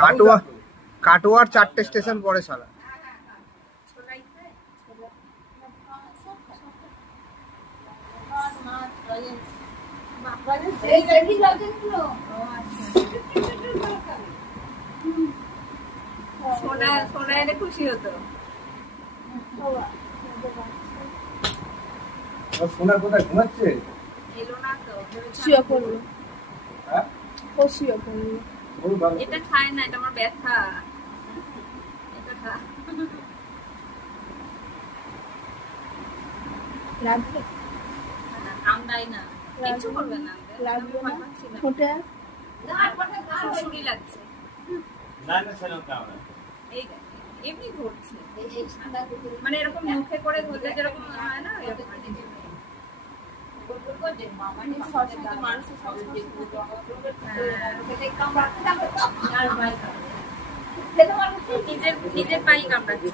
কাটোয়া কাটোয়ার 4টে স্টেশন পরে শালা। সোনা এলে খুশি হতো। সোনা কোথায় ঘুমাচ্ছে? এলো না তো, শুয়ে পড়লো। হ্যাঁ ও শুয়ে পড়লো। এটা খায় না, এটা আমার ব্যথা। এটা খা। লাগবে কামড়াই না, কিছু করবে না। লাগবে না ঠোঁটে। শুশুরি লাগছে। এই দেখ, এমনি ঘুরছে, মানে এরকম মুখে করে ঘুরলে যেরকম হয় না, এরকম নিজের পাই কামড়াচ্ছে।